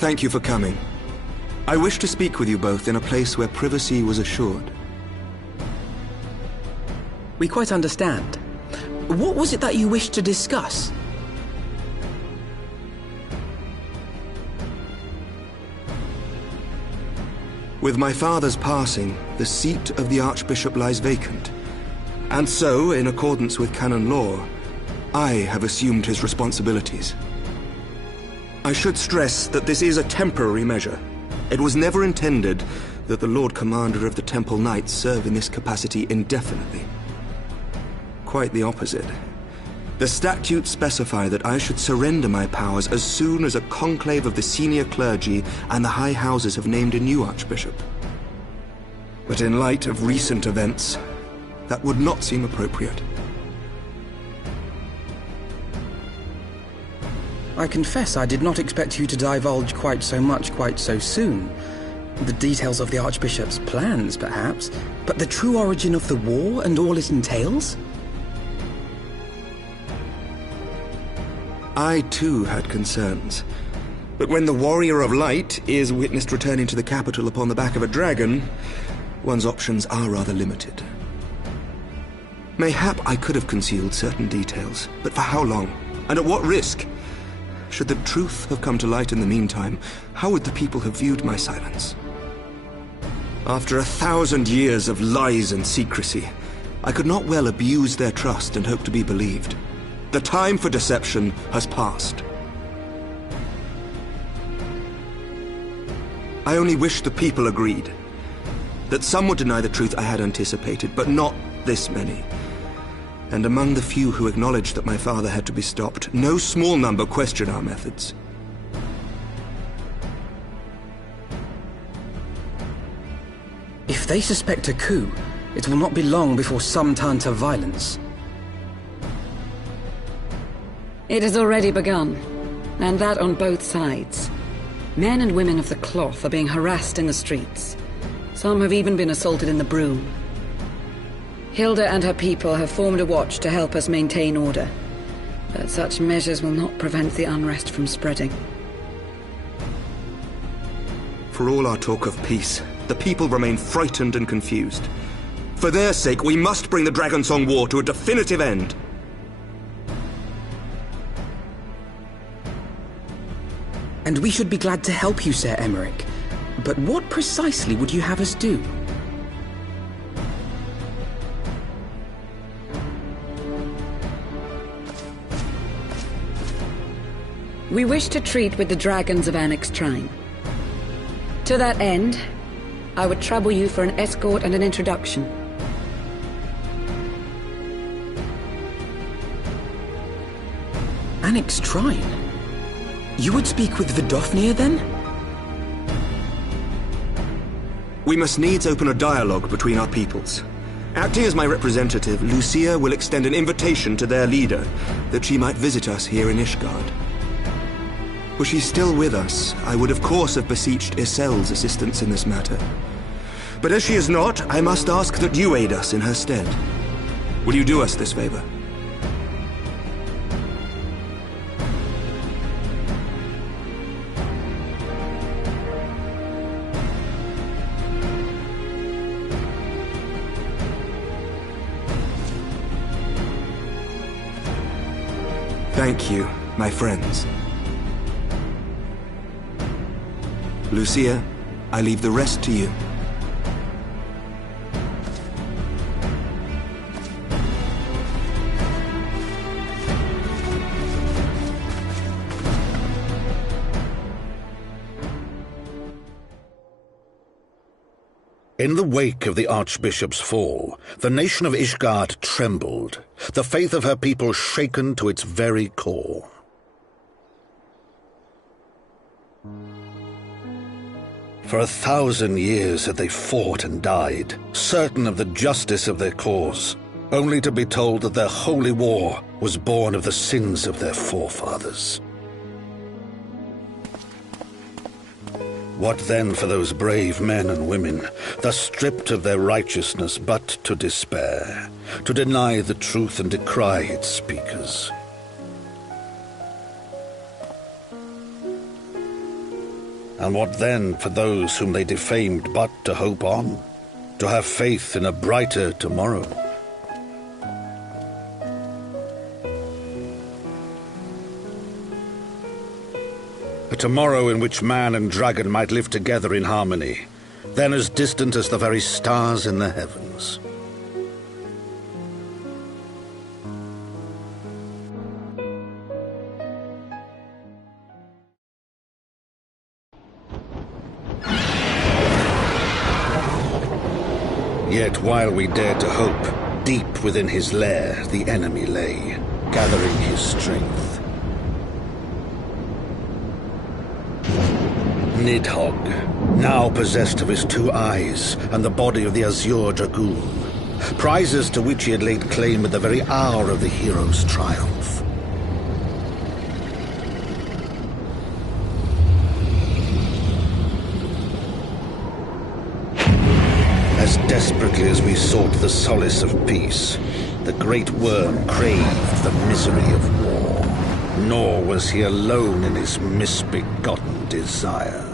Thank you for coming. I wish to speak with you both in a place where privacy was assured. We quite understand. What was it that you wished to discuss? With my father's passing, the seat of the Archbishop lies vacant. And so, in accordance with canon law, I have assumed his responsibilities. I should stress that this is a temporary measure. It was never intended that the Lord Commander of the Temple Knights serve in this capacity indefinitely. Quite the opposite. The statutes specify that I should surrender my powers as soon as a conclave of the senior clergy and the high houses have named a new archbishop. But in light of recent events, that would not seem appropriate. I confess I did not expect you to divulge quite so much quite so soon. The details of the Archbishop's plans, perhaps, but the true origin of the war and all it entails? I too had concerns. But when the Warrior of Light is witnessed returning to the capital upon the back of a dragon, one's options are rather limited. Mayhap I could have concealed certain details, but for how long? And at what risk? Should the truth have come to light in the meantime, how would the people have viewed my silence? After 1,000 years of lies and secrecy, I could not well abuse their trust and hope to be believed. The time for deception has passed. I only wish the people agreed. That some would deny the truth I had anticipated, but not this many. And among the few who acknowledged that my father had to be stopped, no small number questioned our methods. they suspect a coup, it will not be long before some turn to violence. It has already begun, and that on both sides. Men and women of the cloth are being harassed in the streets. Some have even been assaulted in the Broom. Hilda and her people have formed a watch to help us maintain order, but such measures will not prevent the unrest from spreading. For all our talk of peace, the people remain frightened and confused. For their sake, we must bring the Dragonsong War to a definitive end. And we should be glad to help you, Sir Emmerich. But what precisely would you have us do? We wish to treat with the dragons of Annex Trine. To that end, I would trouble you for an escort and an introduction. Annex Trine? You would speak with Vidofnir, then? We must needs open a dialogue between our peoples. Acting as my representative, Lucia will extend an invitation to their leader, that she might visit us here in Ishgard. Were she still with us, I would of course have beseeched Isel's assistance in this matter. But as she is not, I must ask that you aid us in her stead. Will you do us this favor? Thank you, my friends. Lucia, I leave the rest to you. In the wake of the Archbishop's fall, the nation of Ishgard trembled, the faith of her people shaken to its very core. For 1,000 years had they fought and died, certain of the justice of their cause, only to be told that their holy war was born of the sins of their forefathers. What then for those brave men and women, thus stripped of their righteousness but to despair, to deny the truth and decry its speakers? And what then for those whom they defamed but to hope on, to have faith in a brighter tomorrow? A tomorrow in which man and dragon might live together in harmony, then as distant as the very stars in the heavens. Yet while we dared to hope, deep within his lair the enemy lay, gathering his strength. Nidhogg, now possessed of his 2 eyes and the body of the Azure Dragoon, prizes to which he had laid claim at the very hour of the hero's triumph. As desperately as we sought the solace of peace, the great worm craved the misery of war. Nor was he alone in his misbegotten desire.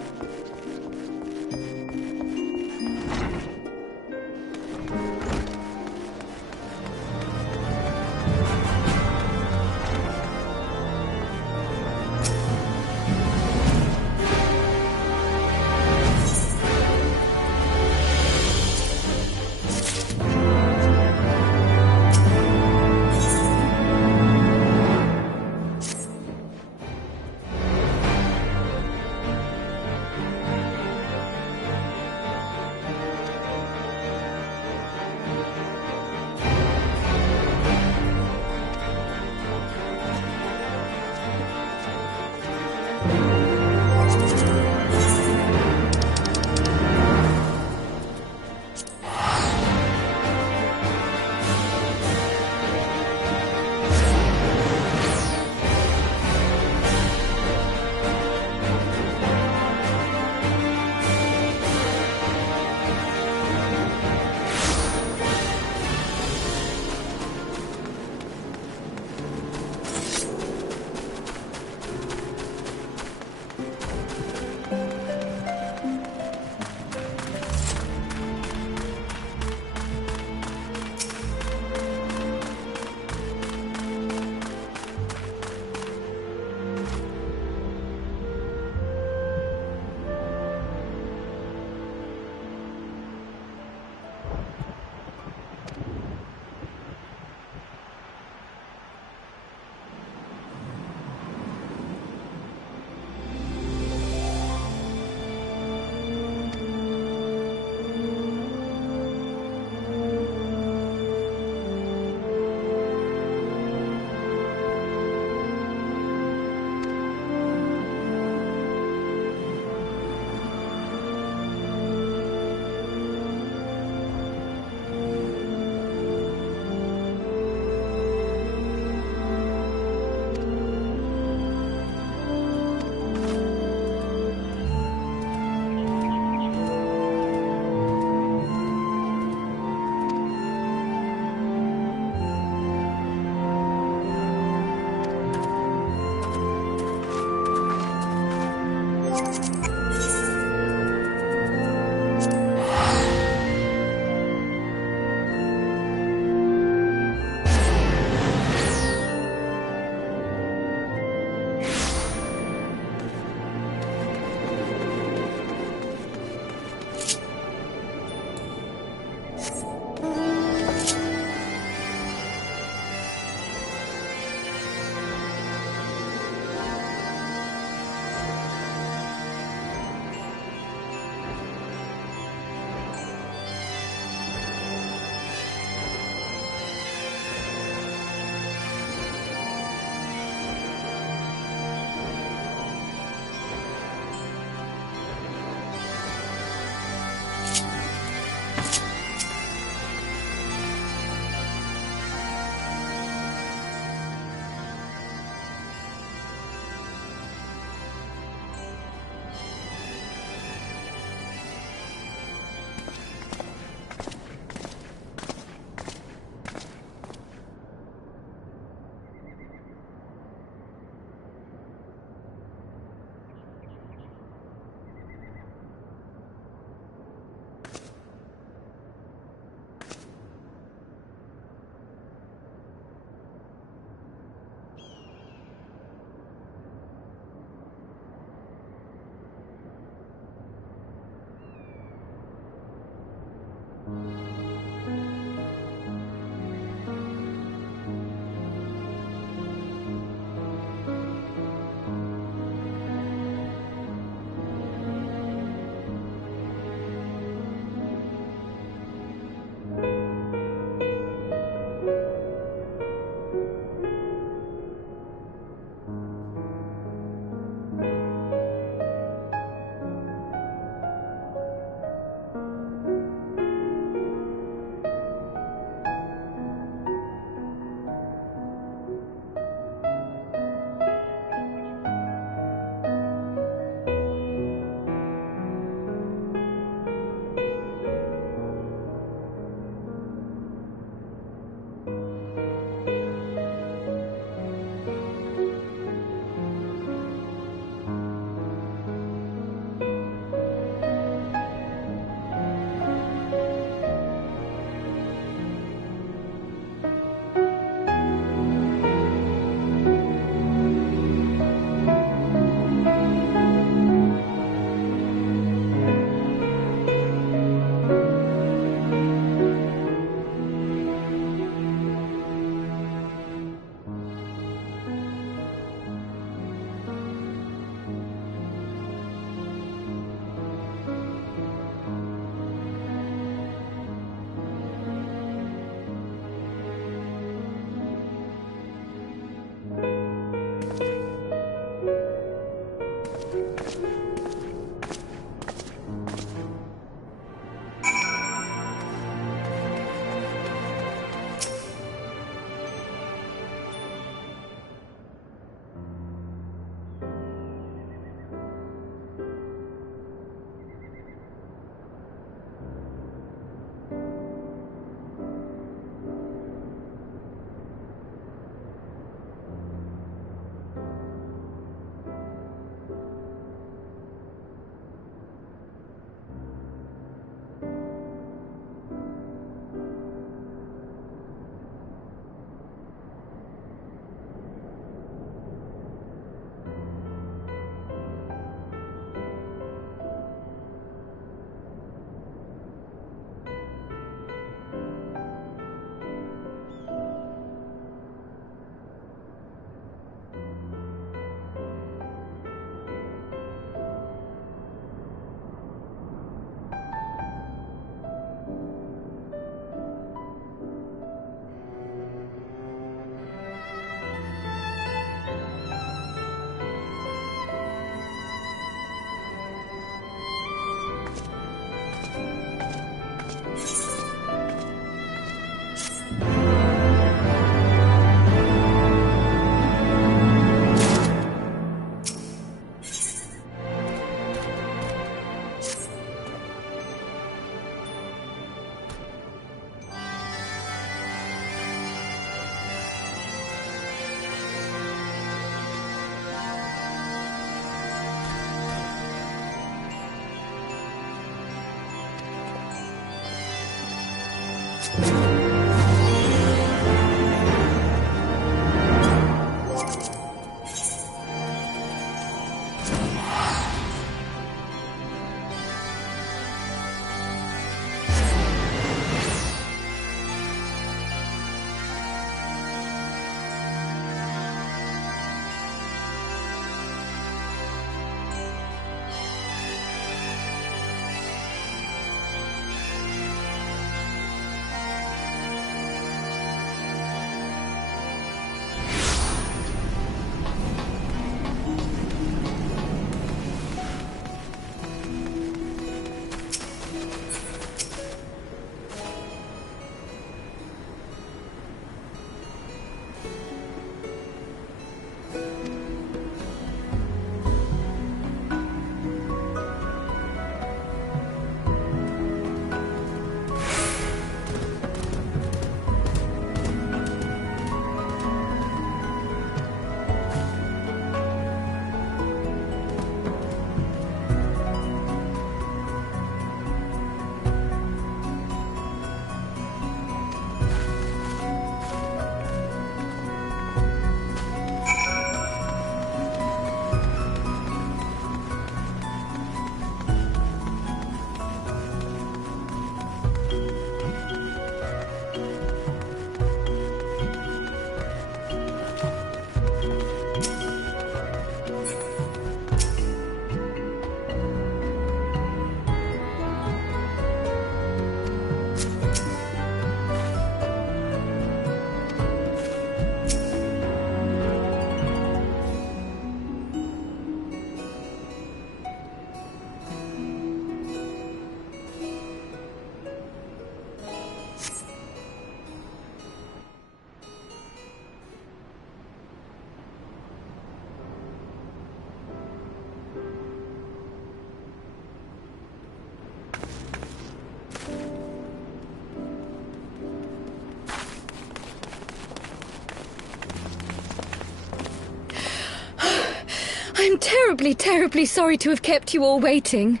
I'm terribly, terribly sorry to have kept you all waiting.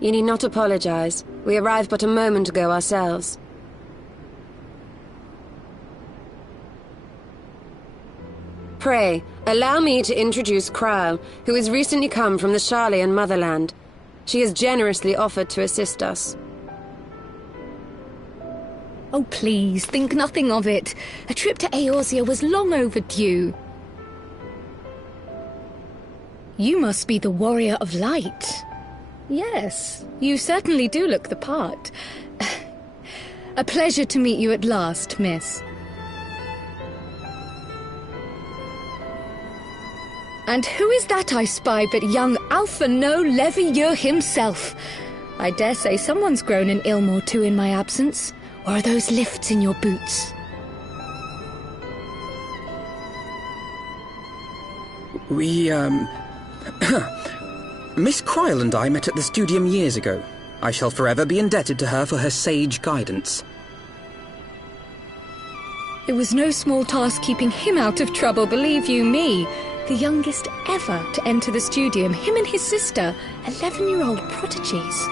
You need not apologize. We arrived but a moment ago ourselves. Pray, allow me to introduce Kryle, who has recently come from the Sharlayan motherland. She has generously offered to assist us. Oh, please, think nothing of it. A trip to Eorzea was long overdue. You must be the Warrior of Light. Yes, you certainly do look the part. A pleasure to meet you at last, miss. And who is that I spy but young Alpha No Levieur himself? I dare say someone's grown an ilm or two in my absence. Or are those lifts in your boots? We, Miss Kryle and I met at the Studium years ago. I shall forever be indebted to her for her sage guidance. It was no small task keeping him out of trouble, believe you me. The youngest ever to enter the Studium, him and his sister, 11-year-old prodigies.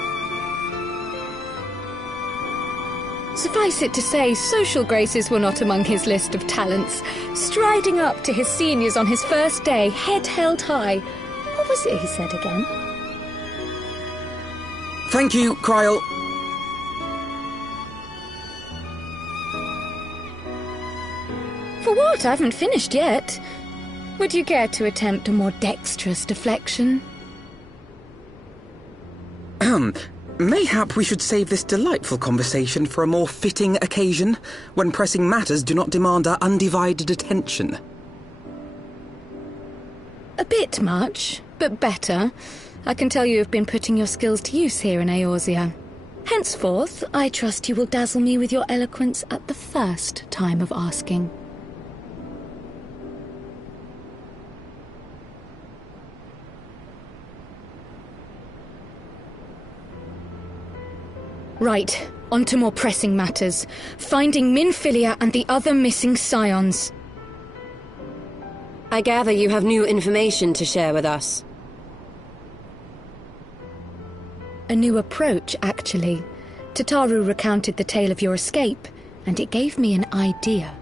Suffice it to say, social graces were not among his list of talents. Striding up to his seniors on his first day, head held high. What was it he said again? Thank you, Kryle. For what? I haven't finished yet. Would you care to attempt a more dexterous deflection? Mayhap we should save this delightful conversation for a more fitting occasion, when pressing matters do not demand our undivided attention. A bit much, but better. I can tell you have been putting your skills to use here in Eorzea. Henceforth, I trust you will dazzle me with your eloquence at the first time of asking. Right, on to more pressing matters. Finding Minfilia and the other missing scions. I gather you have new information to share with us. A new approach, actually. Tataru recounted the tale of your escape, and it gave me an idea.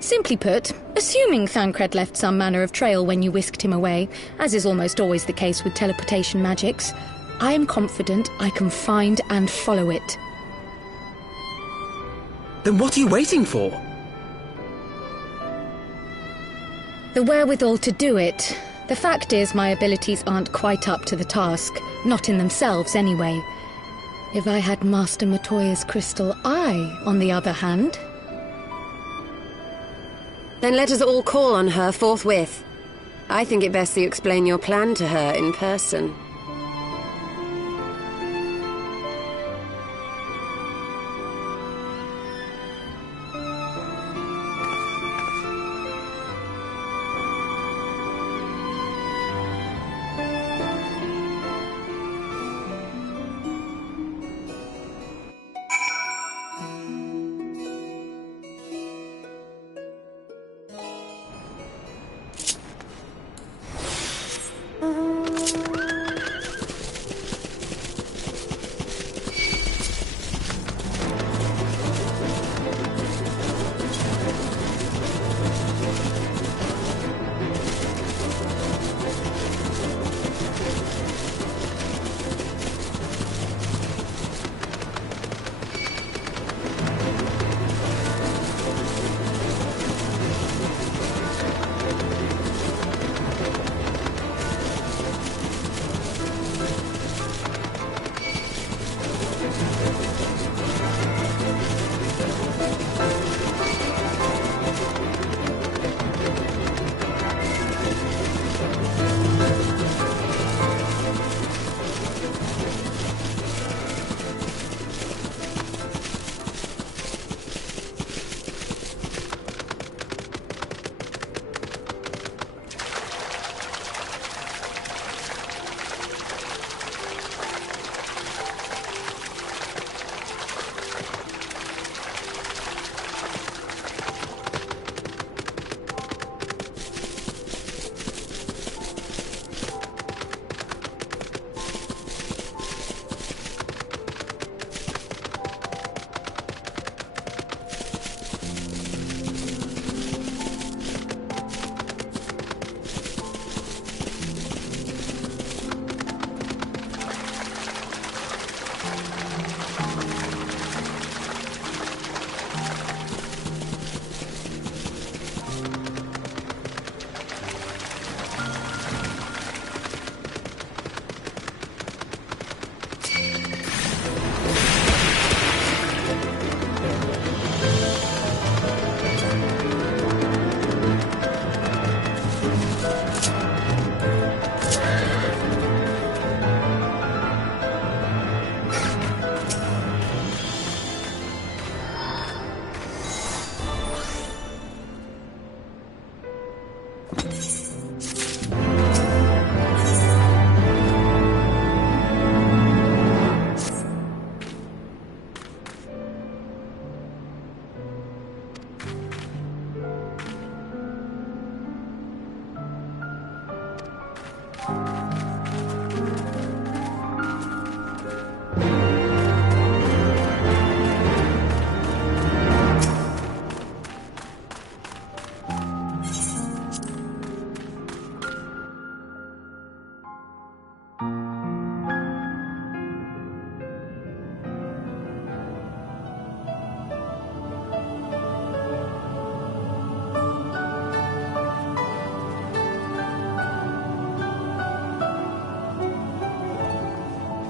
Simply put, assuming Thancred left some manner of trail when you whisked him away, as is almost always the case with teleportation magics, I am confident I can find and follow it. Then what are you waiting for? The wherewithal to do it. The fact is, my abilities aren't quite up to the task. Not in themselves, anyway. If I had Master Matoya's crystal eye, on the other hand... Then let us all call on her forthwith. I think it best that you explain your plan to her in person.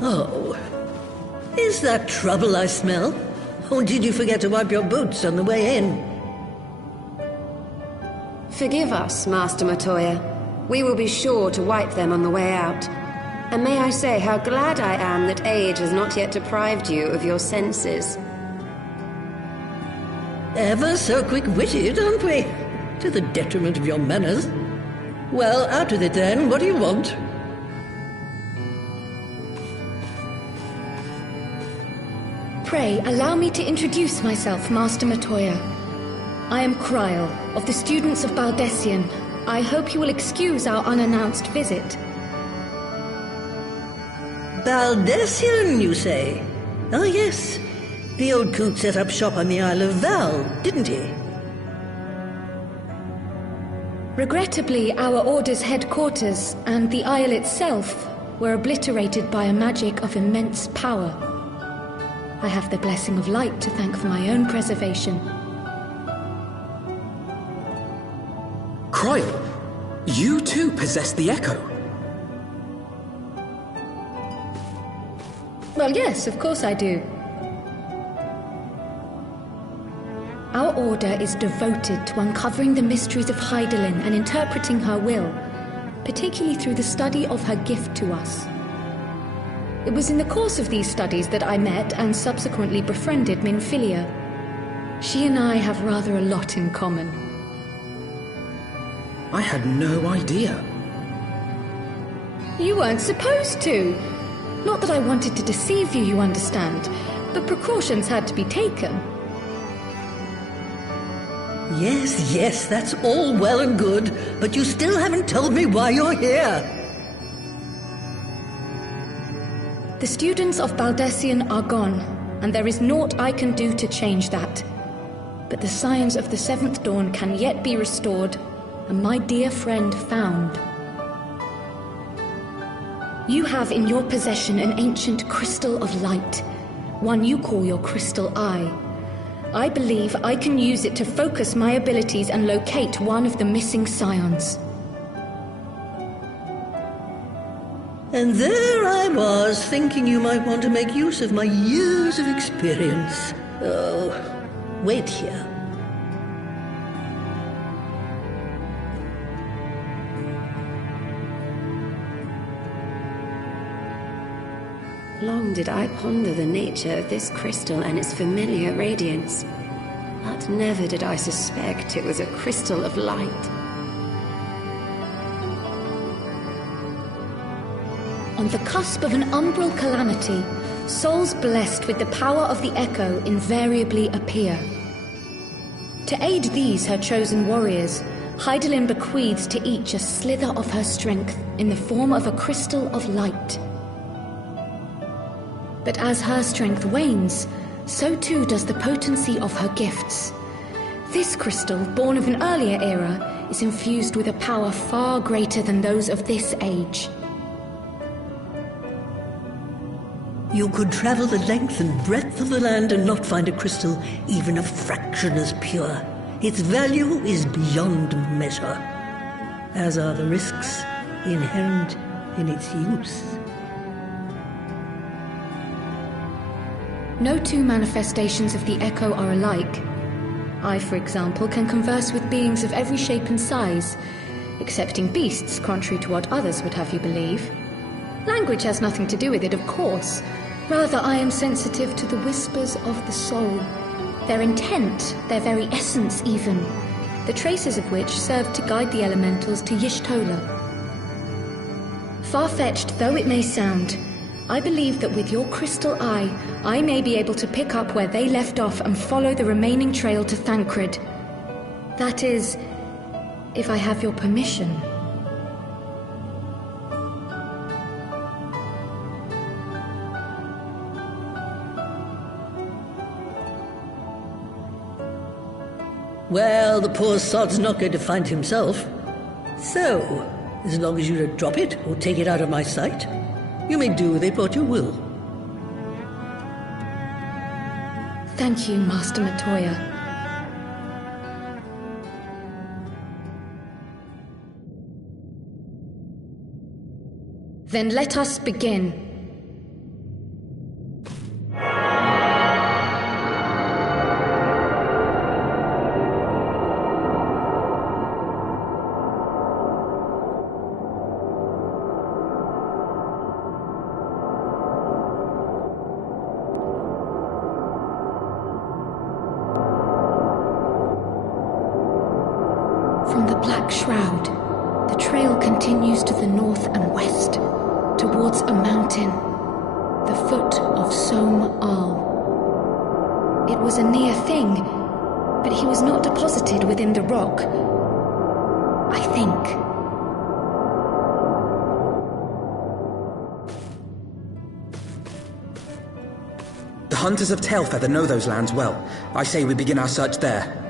Oh. Is that trouble I smell? Or did you forget to wipe your boots on the way in? Forgive us, Master Matoya. We will be sure to wipe them on the way out. And may I say how glad I am that age has not yet deprived you of your senses. Ever so quick-witted, aren't we? To the detriment of your manners. Well, out with it then. What do you want? Pray, allow me to introduce myself, Master Matoya. I am Kryl, of the students of Baldessian. I hope you will excuse our unannounced visit. Baldessian, you say? Oh, yes. The old coot set up shop on the Isle of Val, didn't he? Regrettably, our Order's headquarters and the Isle itself were obliterated by a magic of immense power. I have the blessing of light to thank for my own preservation. Croyle, you too possess the Echo. Well, yes, of course I do. Our Order is devoted to uncovering the mysteries of Hydaelyn and interpreting her will, particularly through the study of her gift to us. It was in the course of these studies that I met and subsequently befriended Minfilia. She and I have rather a lot in common. I had no idea. You weren't supposed to. Not that I wanted to deceive you, you understand, but precautions had to be taken. Yes, that's all well and good, but you still haven't told me why you're here. The students of Baldessian are gone, and there is naught I can do to change that. But the signs of the Seventh Dawn can yet be restored, and my dear friend found. You have in your possession an ancient crystal of light, one you call your crystal eye. I believe I can use it to focus my abilities and locate one of the missing scions. And there I was, thinking you might want to make use of my years of experience. Oh, wait here. Long did I ponder the nature of this crystal and its familiar radiance, but never did I suspect it was a crystal of light. On the cusp of an umbral calamity, souls blessed with the power of the Echo invariably appear. To aid these, her chosen warriors, Hydaelyn bequeaths to each a slither of her strength in the form of a crystal of light. But as her strength wanes, so too does the potency of her gifts. This crystal, born of an earlier era, is infused with a power far greater than those of this age. You could travel the length and breadth of the land and not find a crystal even a fraction as pure. Its value is beyond measure, as are the risks inherent in its use. No two manifestations of the Echo are alike. I, for example, can converse with beings of every shape and size, excepting beasts, contrary to what others would have you believe. Language has nothing to do with it, of course. Rather, I am sensitive to the whispers of the soul. Their intent, their very essence even, the traces of which serve to guide the elementals to Y'shtola. Far-fetched though it may sound, I believe that with your crystal eye, I may be able to pick up where they left off and follow the remaining trail to Thancred. That is, if I have your permission. Well, the poor sod's not going to find himself. So, as long as you don't drop it or take it out of my sight, you may do with it what you will. Thank you, Master Matoya. Then let us begin. From the Black Shroud, the trail continues to the north and west, towards a mountain, the foot of Som Al. It was a near thing, but he was not deposited within the rock, I think. hunters of Tailfeather know those lands well. I say we begin our search there.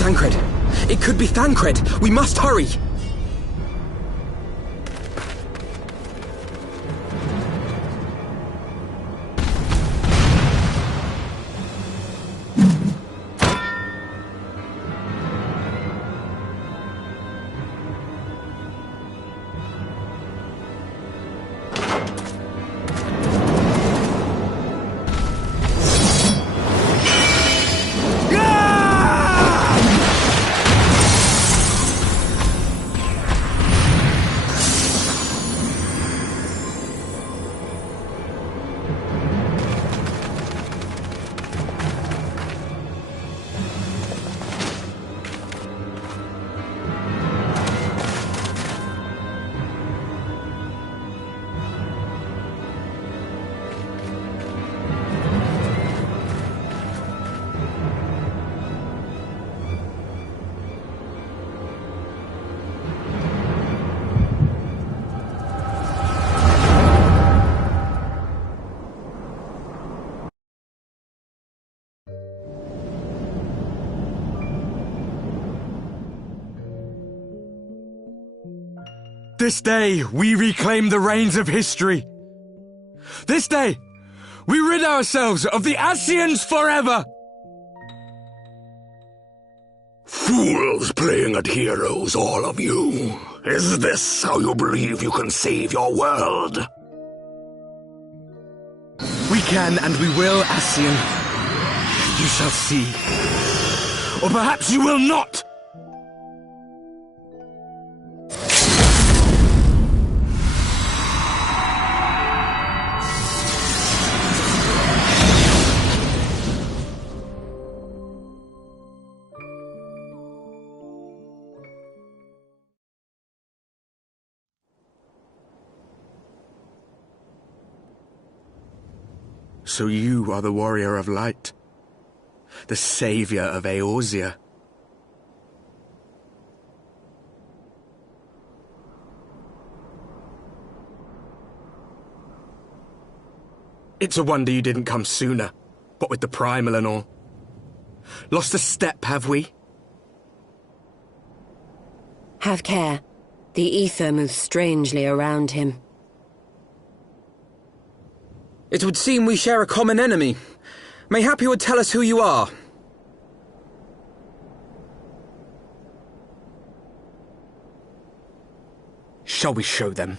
Thancred! It could be Thancred! We must hurry! This day, we reclaim the reins of history. This day, we rid ourselves of the Ascians forever! Fools playing at heroes, all of you. Is this how you believe you can save your world? We can and we will, Ascian. You shall see. Or perhaps you will not! So you are the warrior of light, the savior of Eorzea. It's a wonder you didn't come sooner, what with the primal and all. Lost a step, have we? Have care. The ether moves strangely around him. It would seem we share a common enemy. Mayhap you would tell us who you are. Shall we show them?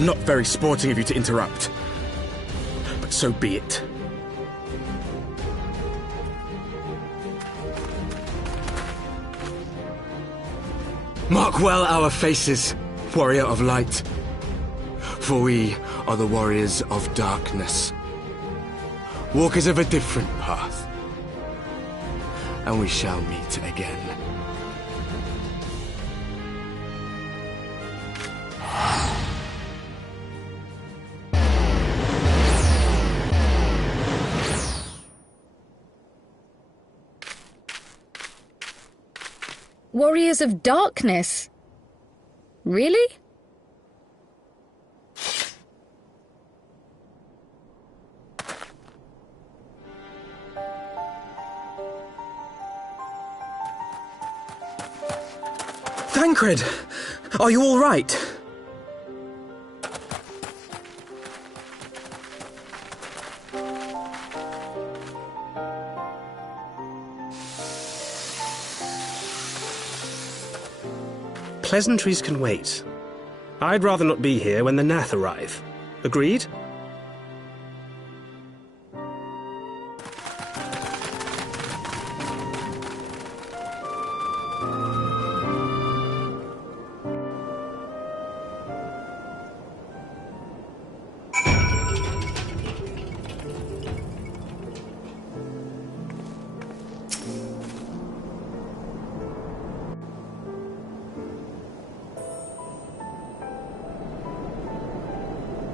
Not very sporting of you to interrupt. But so be it. Mark well our faces, warrior of light. For we are the warriors of darkness. Walkers of a different path. and we shall meet again. Warriors of Darkness? Really? Thancred! Are you all right? Pleasantries can wait. I'd rather not be here when the Nath arrive. Agreed?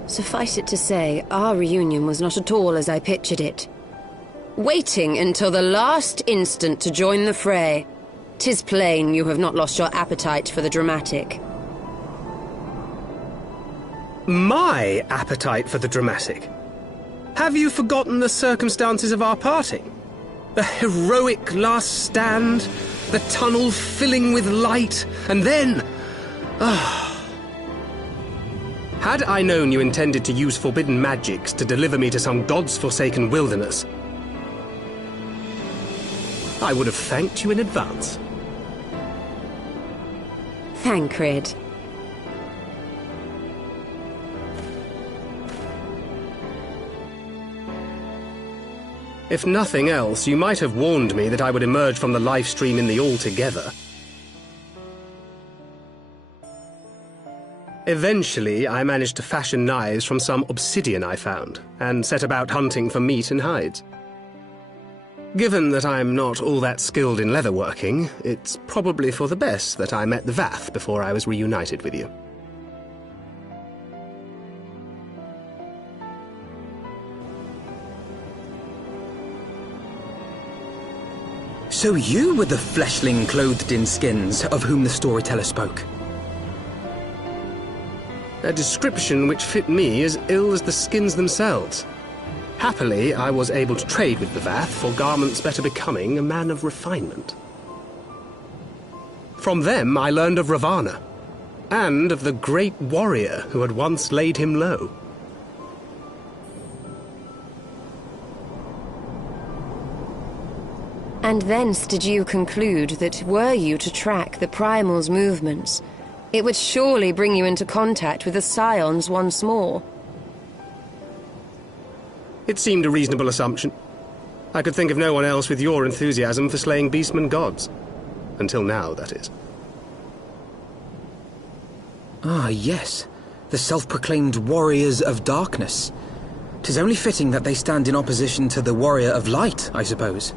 Suffice it to say, our reunion was not at all as I pictured it. Waiting until the last instant to join the fray. 'Tis plain you have not lost your appetite for the dramatic. My appetite for the dramatic? Have you forgotten the circumstances of our parting? The heroic last stand, the tunnel filling with light, and then... Had I known you intended to use forbidden magics to deliver me to some god's forsaken wilderness, I would have thanked you in advance. Thancred. If nothing else, you might have warned me that I would emerge from the life stream in the Altogether. Eventually, I managed to fashion knives from some obsidian I found, and set about hunting for meat and hides. Given that I'm not all that skilled in leatherworking, it's probably for the best that I met the Vath before I was reunited with you. So you were the fleshling clothed in skins of whom the storyteller spoke? A description which fit me as ill as the skins themselves. Happily, I was able to trade with the Vath for garments better becoming a man of refinement. From them I learned of Ravana, and of the great warrior who had once laid him low. And thence did you conclude that were you to track the Primal's movements, it would surely bring you into contact with the Scions once more. It seemed a reasonable assumption. I could think of no one else with your enthusiasm for slaying beastmen gods. Until now, that is. Ah, yes. The self-proclaimed Warriors of Darkness. 'Tis only fitting that they stand in opposition to the Warrior of Light, I suppose.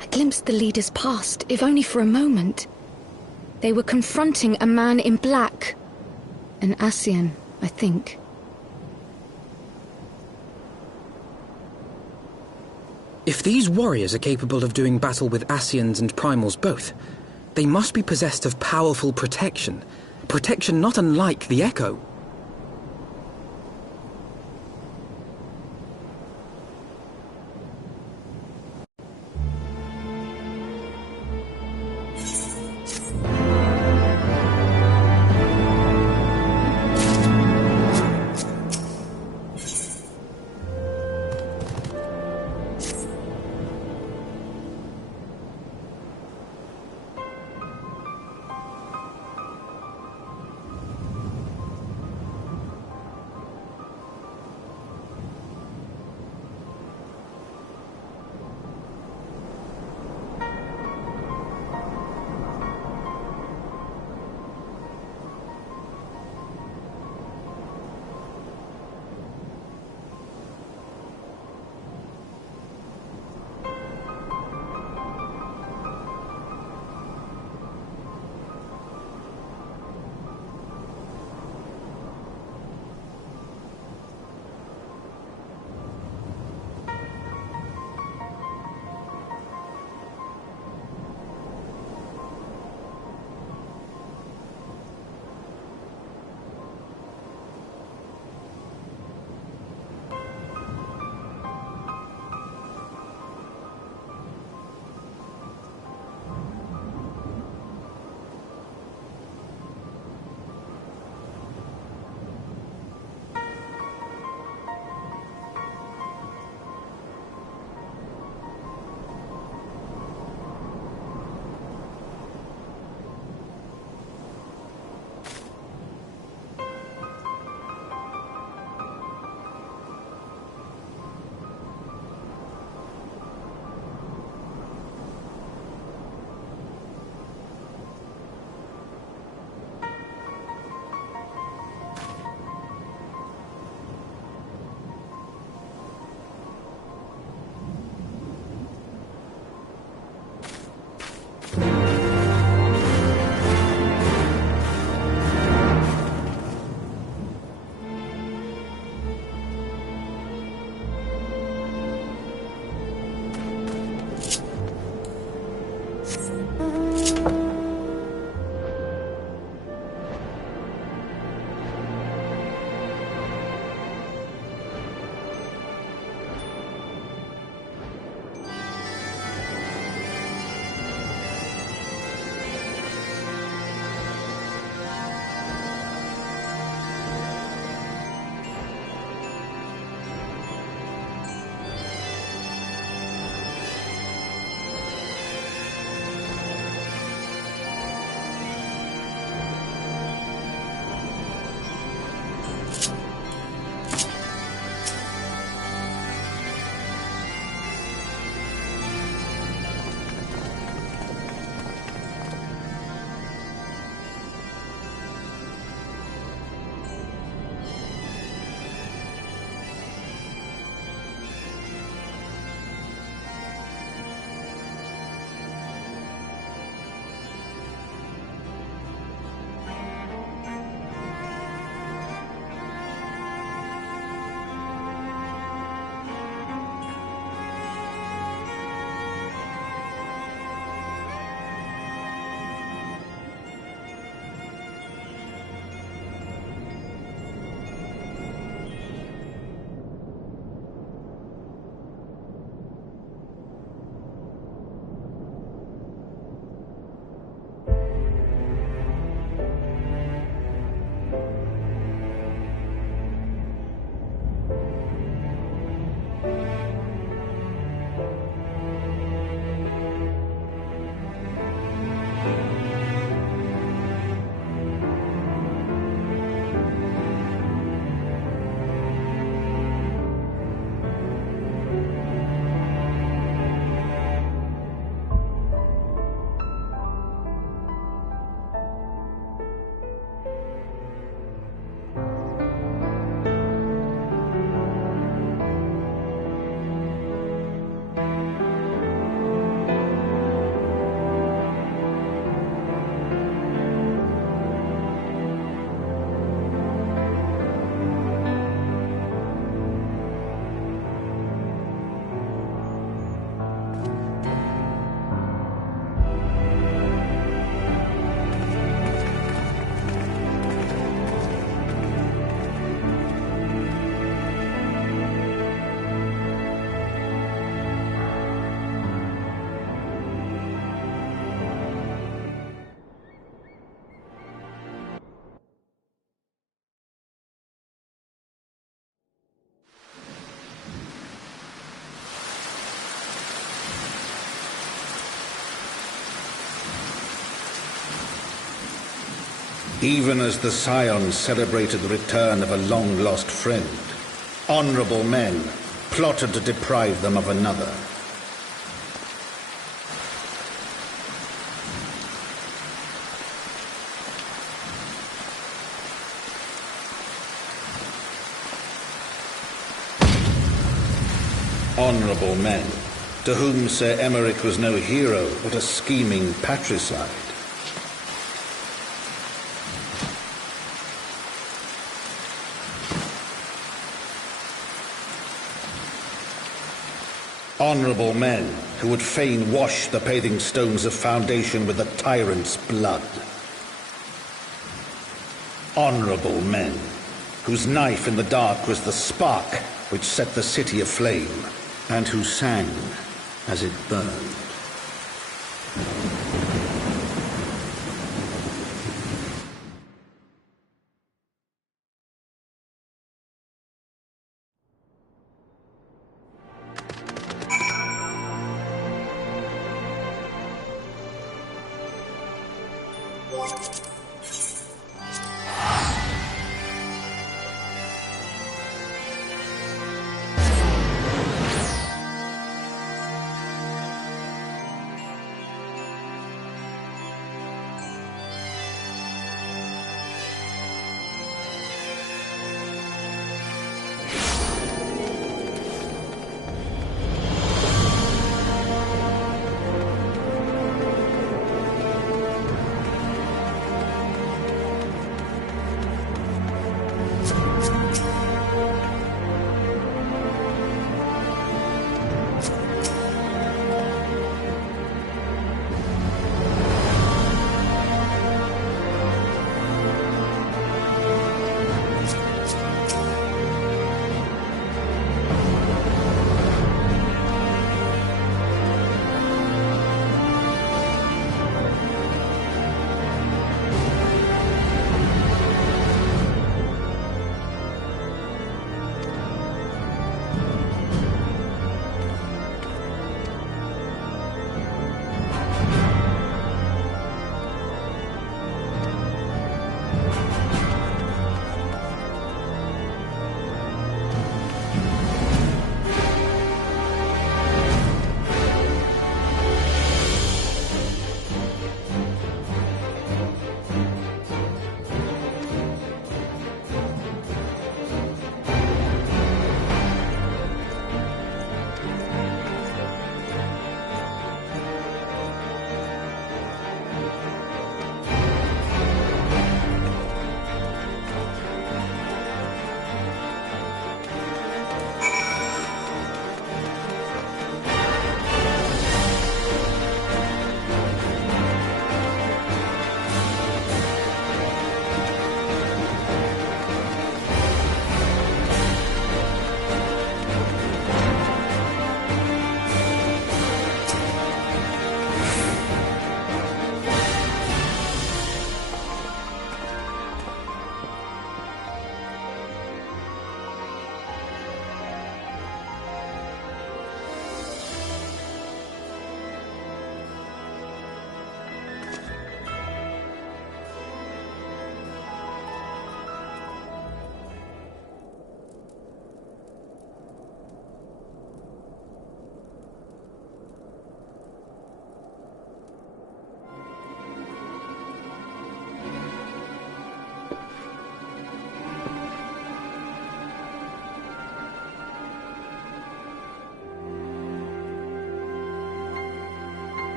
I glimpsed the leaders past, if only for a moment. They were confronting a man in black. An Ascian, I think. If these warriors are capable of doing battle with Ascians and Primals both, they must be possessed of powerful protection. Protection not unlike the Echo. even as the Scions celebrated the return of a long-lost friend. Honorable men plotted to deprive them of another. Honorable men, to whom Sir Emmerich was no hero, but a scheming patricide. Honorable men who would fain wash the paving stones of foundation with the tyrant's blood. Honorable men whose knife in the dark was the spark which set the city aflame, and who sang as it burned.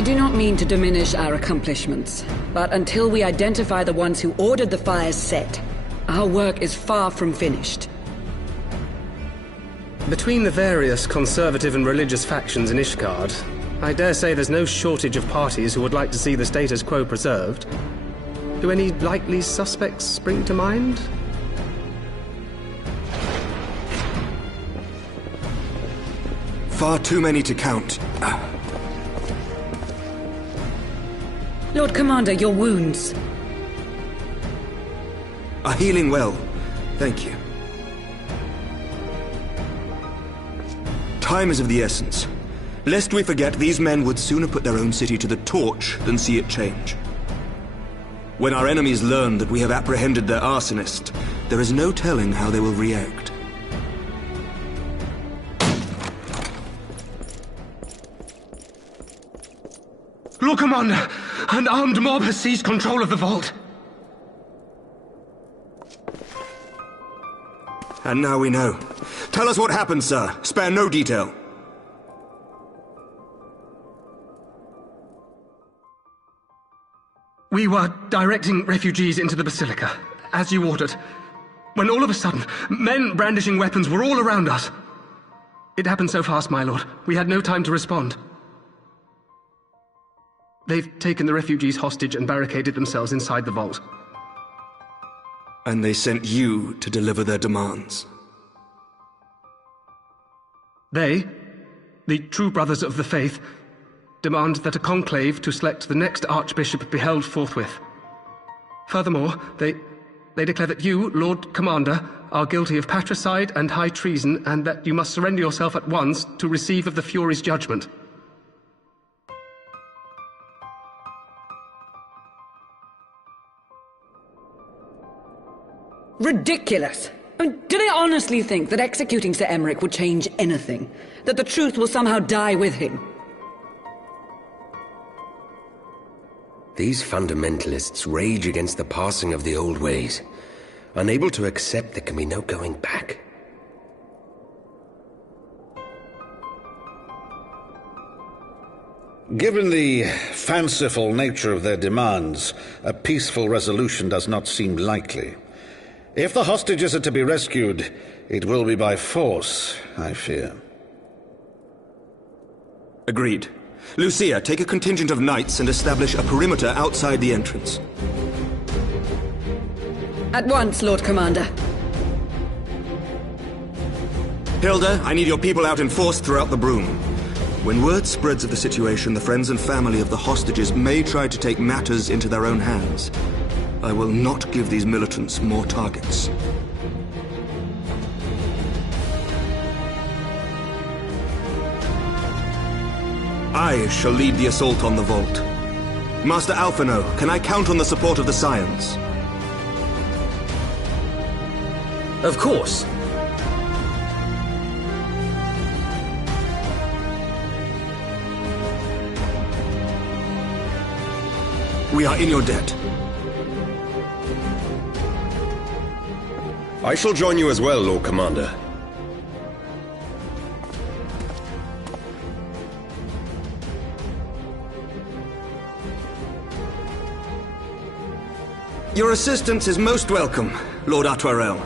I do not mean to diminish our accomplishments, but until we identify the ones who ordered the fires set, our work is far from finished. Between the various conservative and religious factions in Ishgard, I dare say there's no shortage of parties who would like to see the status quo preserved. Do any likely suspects spring to mind? Far too many to count. Lord Commander, your wounds. Are healing well. Thank you. Time is of the essence. Lest we forget, these men would sooner put their own city to the torch than see it change. When our enemies learn that we have apprehended their arsonist, there is no telling how they will react. Lord Commander, an armed mob has seized control of the vault. And now we know. Tell us what happened, sir. Spare no detail. We were directing refugees into the Basilica, as you ordered, when all of a sudden, men brandishing weapons were all around us. It happened so fast, my lord. We had no time to respond. They've taken the refugees hostage and barricaded themselves inside the vault. And they sent you to deliver their demands. They, the true brothers of the faith, demand that a conclave to select the next archbishop be held forthwith. Furthermore, they declare that you, Lord Commander, are guilty of patricide and high treason, and that you must surrender yourself at once to receive of the Fury's judgment. Ridiculous! I mean, do they honestly think that executing Sir Emmerich would change anything? That the truth will somehow die with him? These fundamentalists rage against the passing of the old ways, unable to accept there can be no going back. Given the fanciful nature of their demands, a peaceful resolution does not seem likely. If the hostages are to be rescued, it will be by force, I fear. Agreed. Lucia, take a contingent of knights and establish a perimeter outside the entrance. At once, Lord Commander. Hilda, I need your people out in force throughout the Broom. When word spreads of the situation, the friends and family of the hostages may try to take matters into their own hands. I will not give these militants more targets. I shall lead the assault on the vault. Master Alphino, can I count on the support of the Scions? Of course. We are in your debt. I shall join you as well, Lord Commander. Your assistance is most welcome, Lord Atwarel.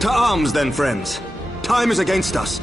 To arms, then, friends. Time is against us.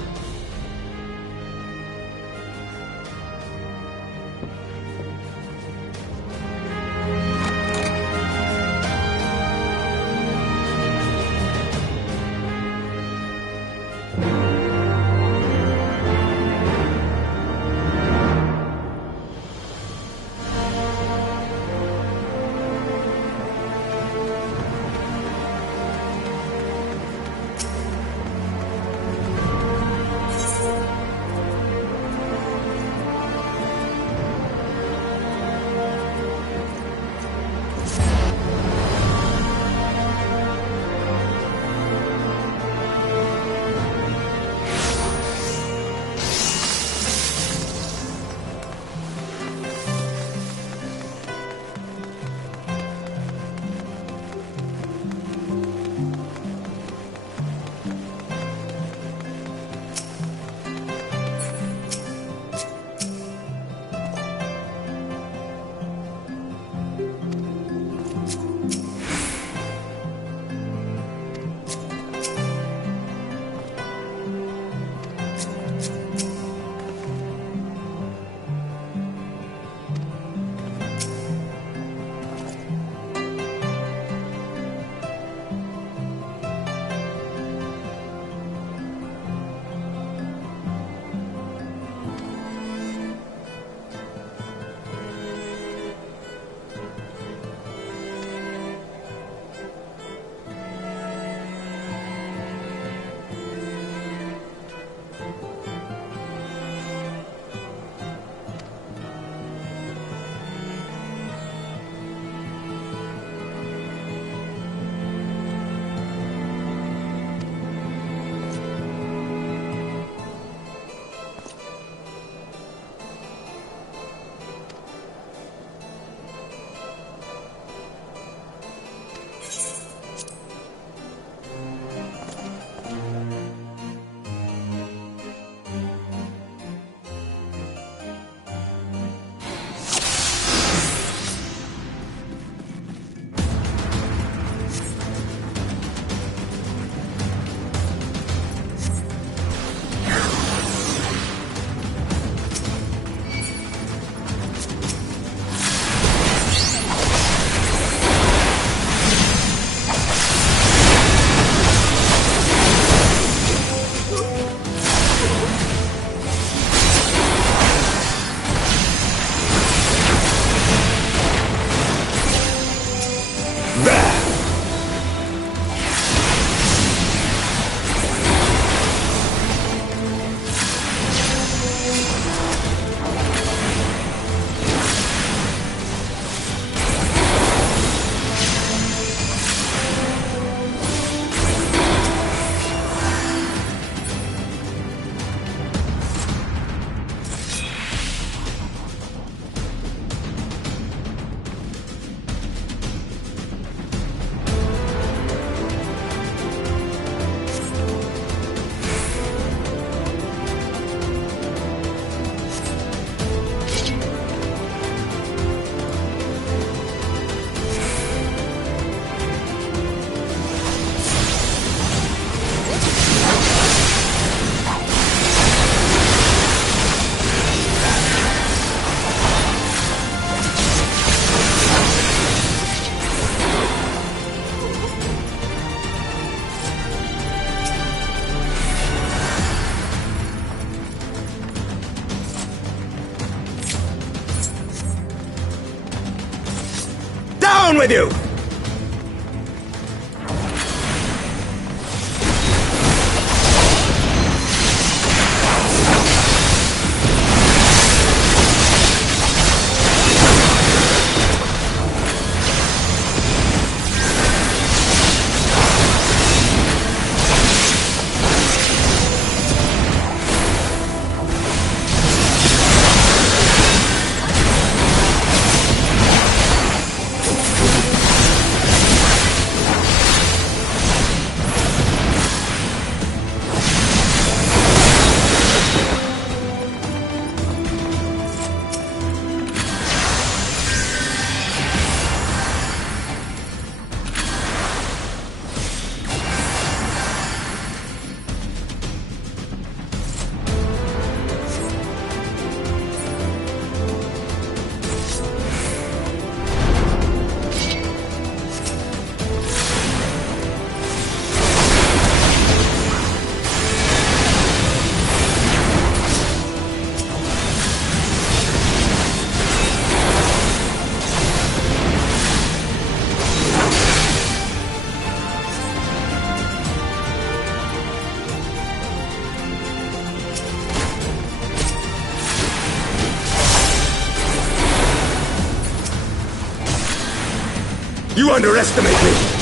with you! You underestimate me!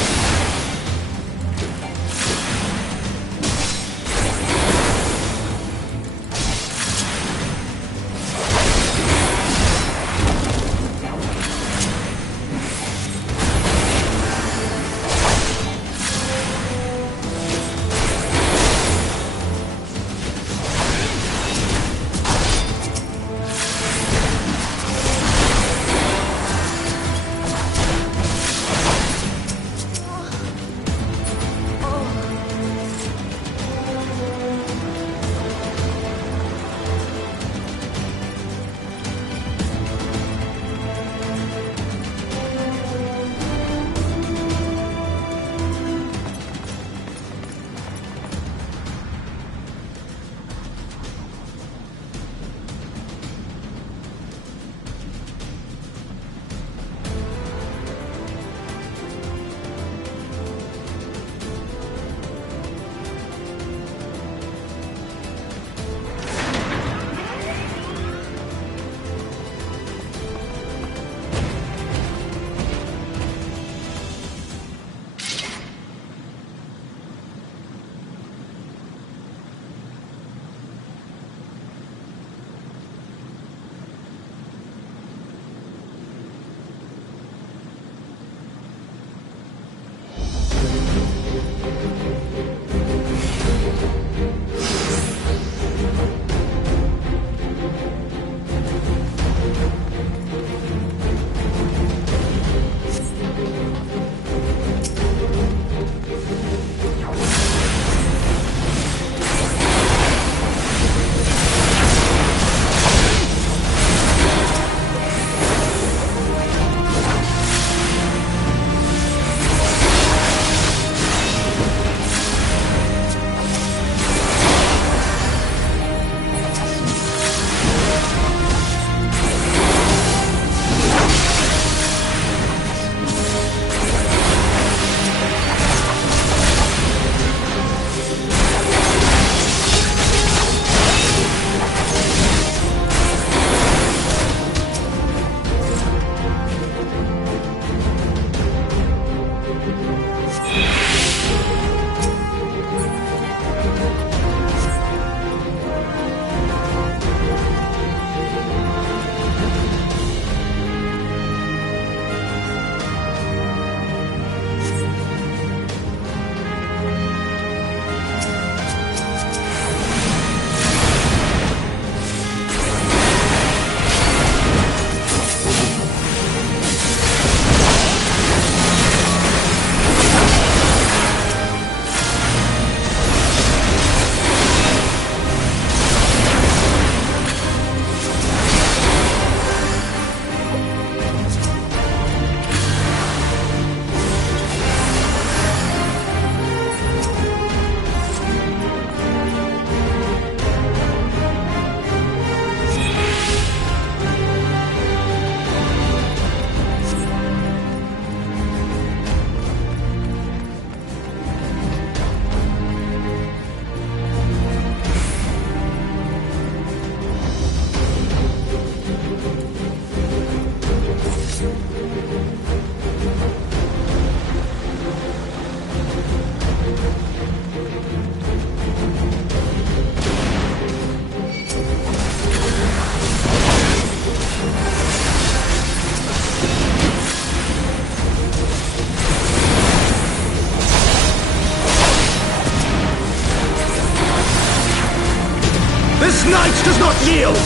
This knight does not yield!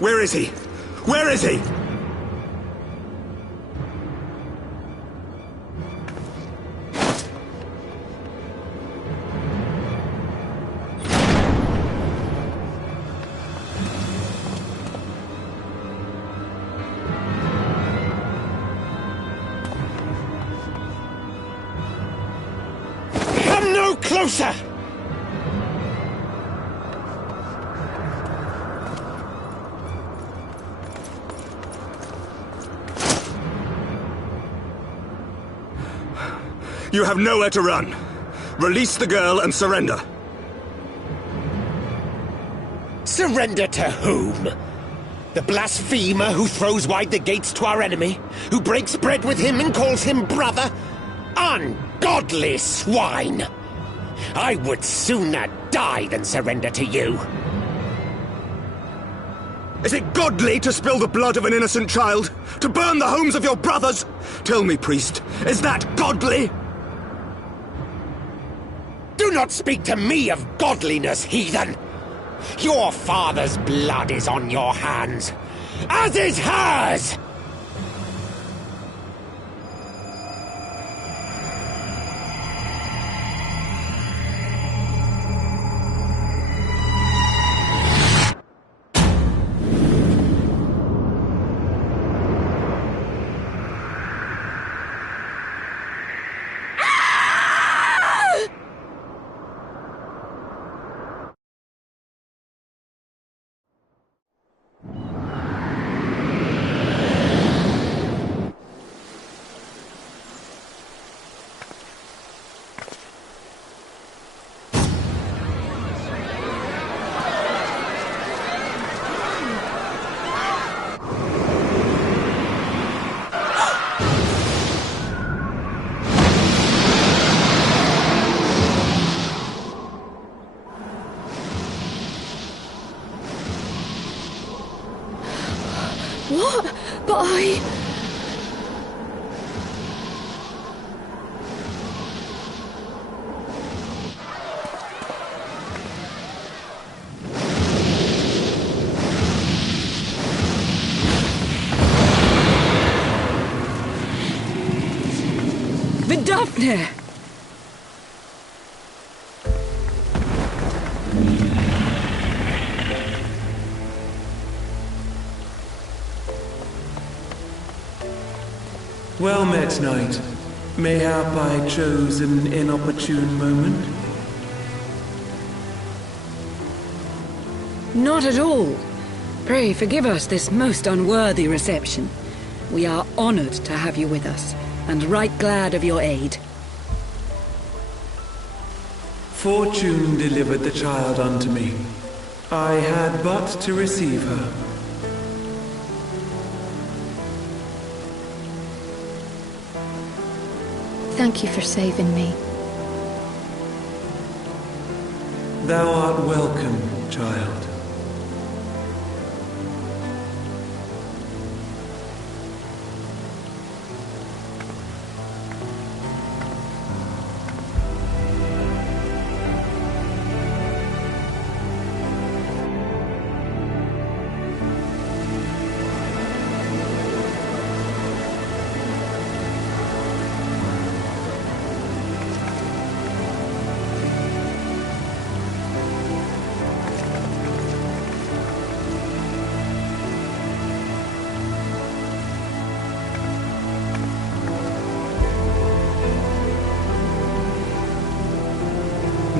Where is he? Where is he? Come no closer! You have nowhere to run. Release the girl and surrender. Surrender to whom? The blasphemer who throws wide the gates to our enemy? Who breaks bread with him and calls him brother? Ungodly swine! I would sooner die than surrender to you. Is it godly to spill the blood of an innocent child? To burn the homes of your brothers? Tell me, priest, is that godly? Do not speak to me of godliness, heathen! Your father's blood is on your hands, as is hers! What? But I... Vidofne! Well met, knight. Mayhap I chose an inopportune moment? Not at all. Pray forgive us this most unworthy reception. We are honored to have you with us, and right glad of your aid. Fortune delivered the child unto me. I had but to receive her. Thank you for saving me. Thou art welcome, child.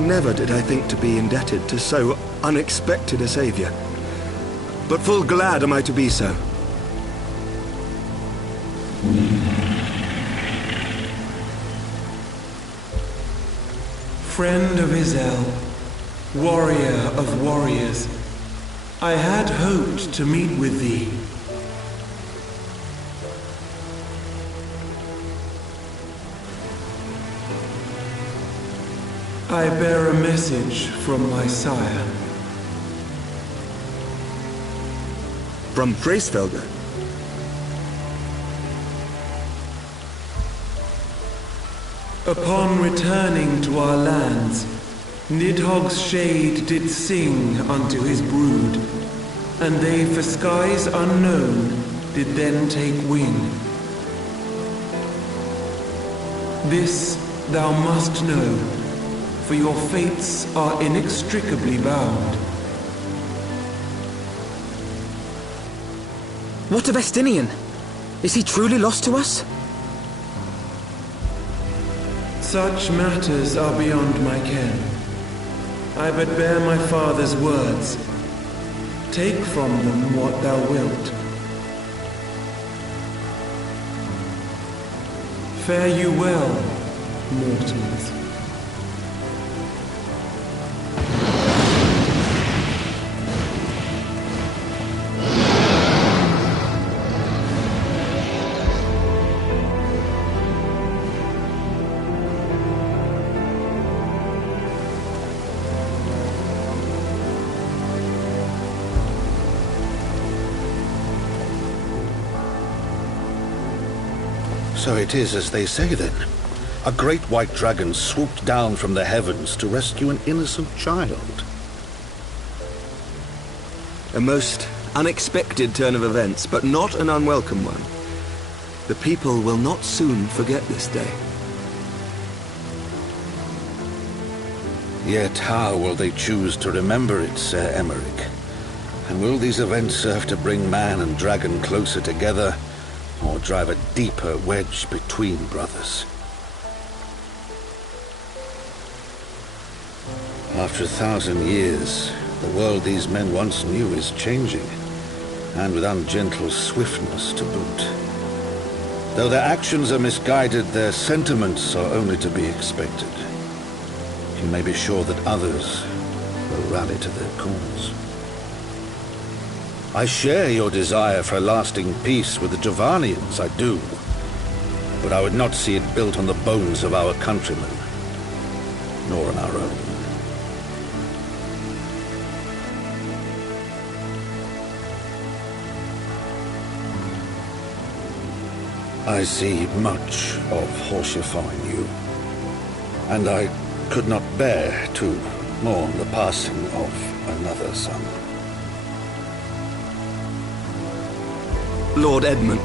Never did I think to be indebted to so unexpected a savior. But full glad am I to be so. Friend of Izel, warrior of warriors, I had hoped to meet with thee. I bear a message from my sire. From Freysfelder? Upon returning to our lands, Nidhogg's shade did sing unto his brood, and they for skies unknown did then take wing. This thou must know, for your fates are inextricably bound. What of Estinian? Is he truly lost to us? Such matters are beyond my ken. I but bear my father's words. Take from them what thou wilt. Fare you well, mortals. So it is as they say, then. A great white dragon swooped down from the heavens to rescue an innocent child. A most unexpected turn of events, but not an unwelcome one. The people will not soon forget this day. Yet how will they choose to remember it, Sir Emmerich? And will these events serve to bring man and dragon closer together, or drive a deeper wedge between brothers? After 1,000 years, the world these men once knew is changing, and with ungentle swiftness to boot. Though their actions are misguided, their sentiments are only to be expected. You may be sure that others will rally to their cause. I share your desire for lasting peace with the Javanians, I do. But I would not see it built on the bones of our countrymen, nor on our own. I see much of Horsefar in you, and I could not bear to mourn the passing of another son. Lord Edmund.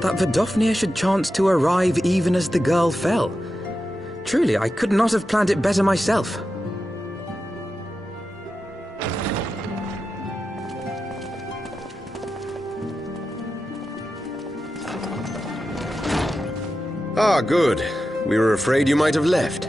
That Vidofnir should chance to arrive even as the girl fell. Truly, I could not have planned it better myself. Ah, good. We were afraid you might have left.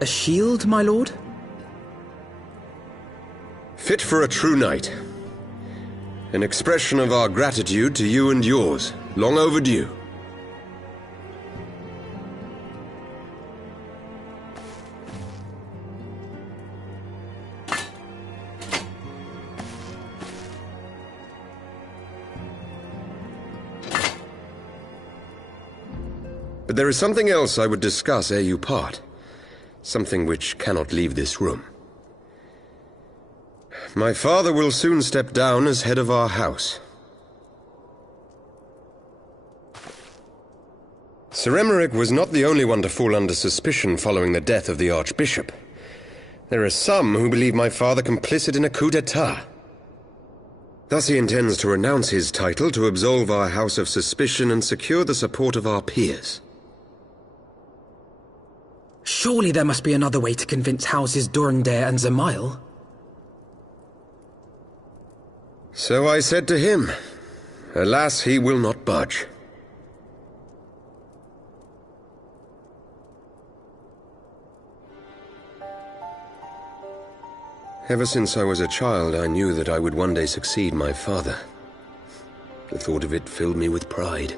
A shield, my lord? Fit for a true knight. An expression of our gratitude to you and yours, long overdue. But there is something else I would discuss ere you part. Something which cannot leave this room. My father will soon step down as head of our house. Sir Emeric was not the only one to fall under suspicion following the death of the Archbishop. There are some who believe my father complicit in a coup d'etat. Thus he intends to renounce his title to absolve our house of suspicion and secure the support of our peers. Surely there must be another way to convince houses Durandare and Zemail. So I said to him. Alas, he will not budge. Ever since I was a child, I knew that I would one day succeed my father. The thought of it filled me with pride.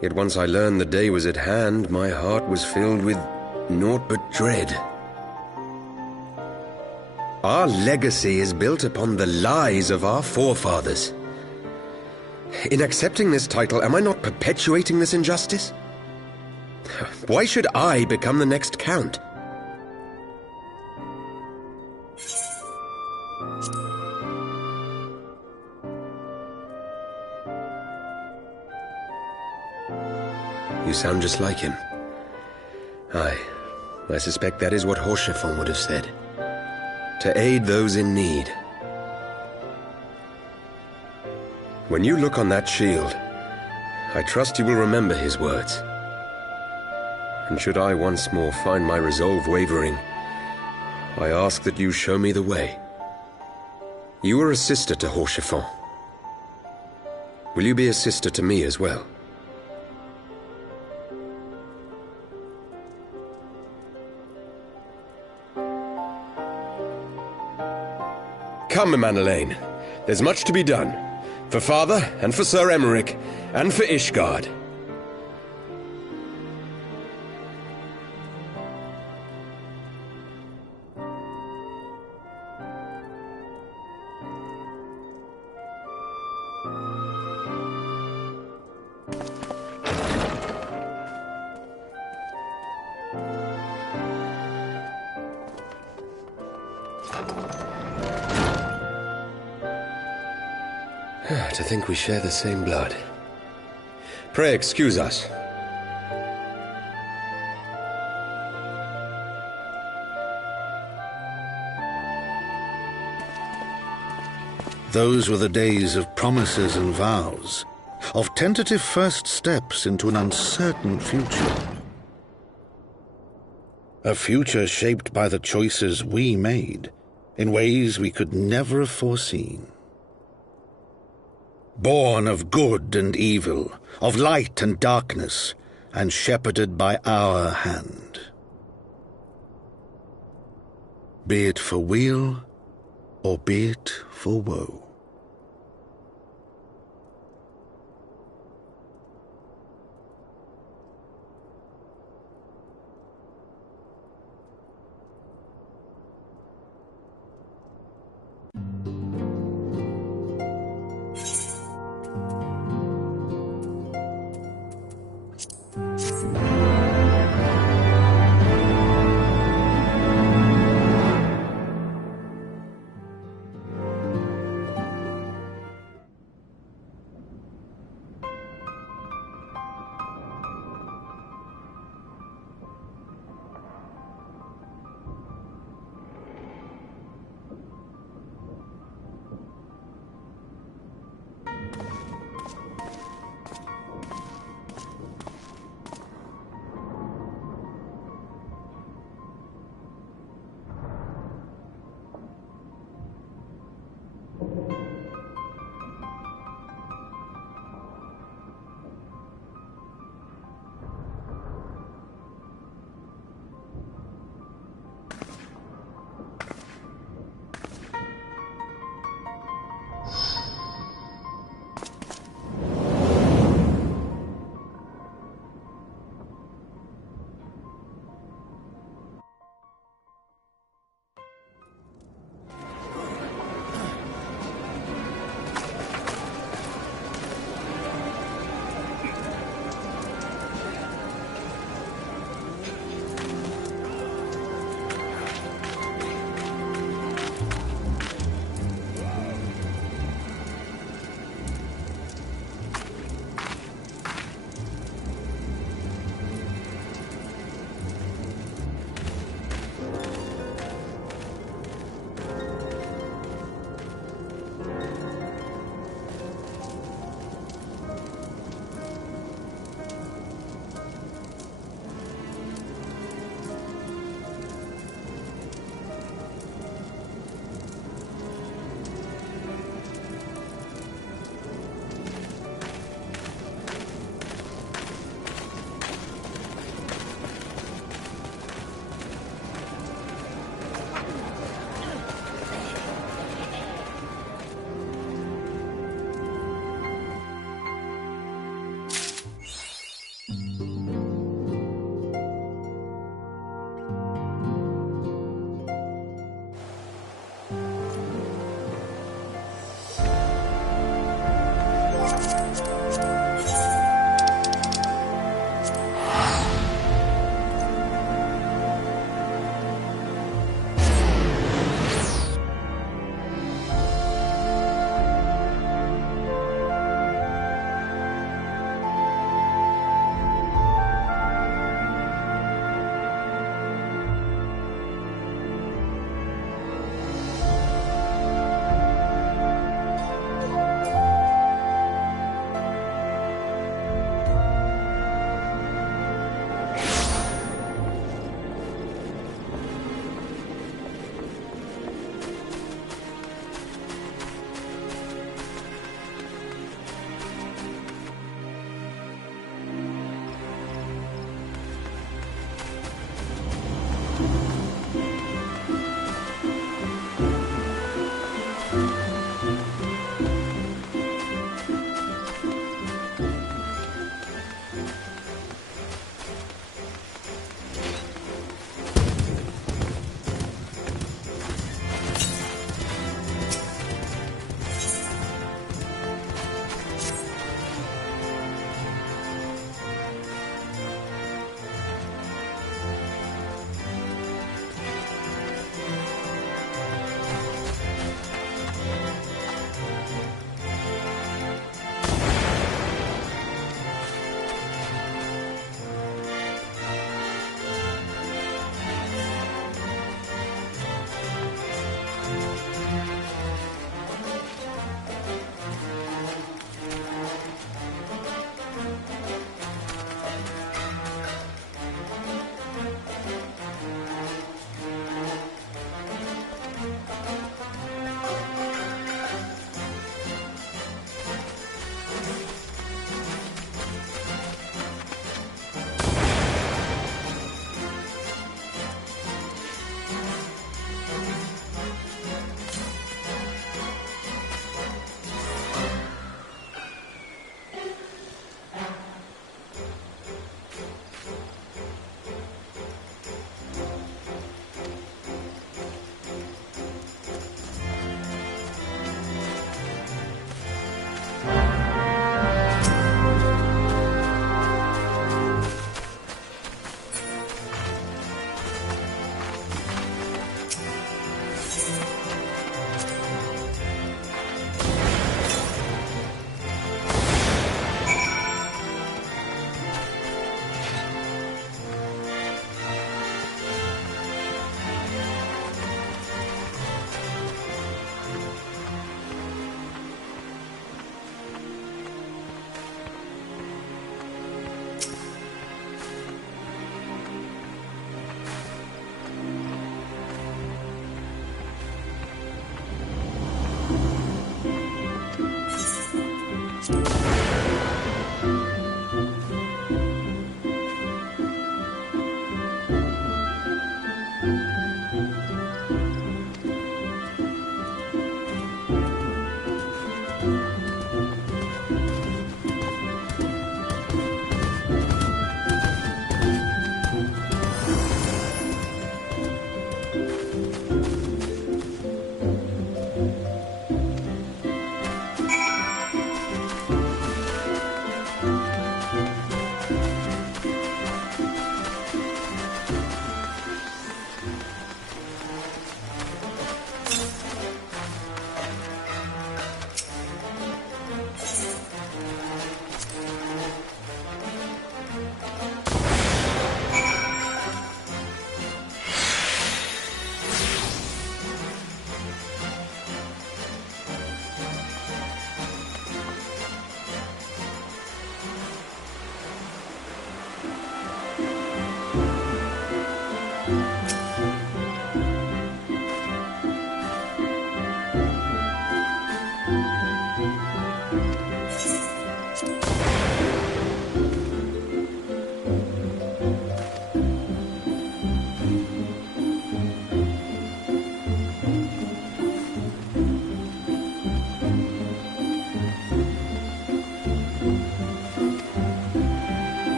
Yet once I learned the day was at hand, my heart was filled with naught but dread. Our legacy is built upon the lies of our forefathers. In accepting this title, am I not perpetuating this injustice? Why should I become the next count? You sound just like him. Aye, I suspect that is what Horschiffon would have said. To aid those in need. When you look on that shield, I trust you will remember his words. And should I once more find my resolve wavering, I ask that you show me the way. You are a sister to Horschiffon. Will you be a sister to me as well? Come, Manalaine. There's much to be done. For father, and for Sir Emeric, and for Ishgard. To think we share the same blood. Pray excuse us. Those were the days of promises and vows, of tentative first steps into an uncertain future. A future shaped by the choices we made, in ways we could never have foreseen. Born of good and evil, of light and darkness, and shepherded by our hand. Be it for weal, or be it for woe.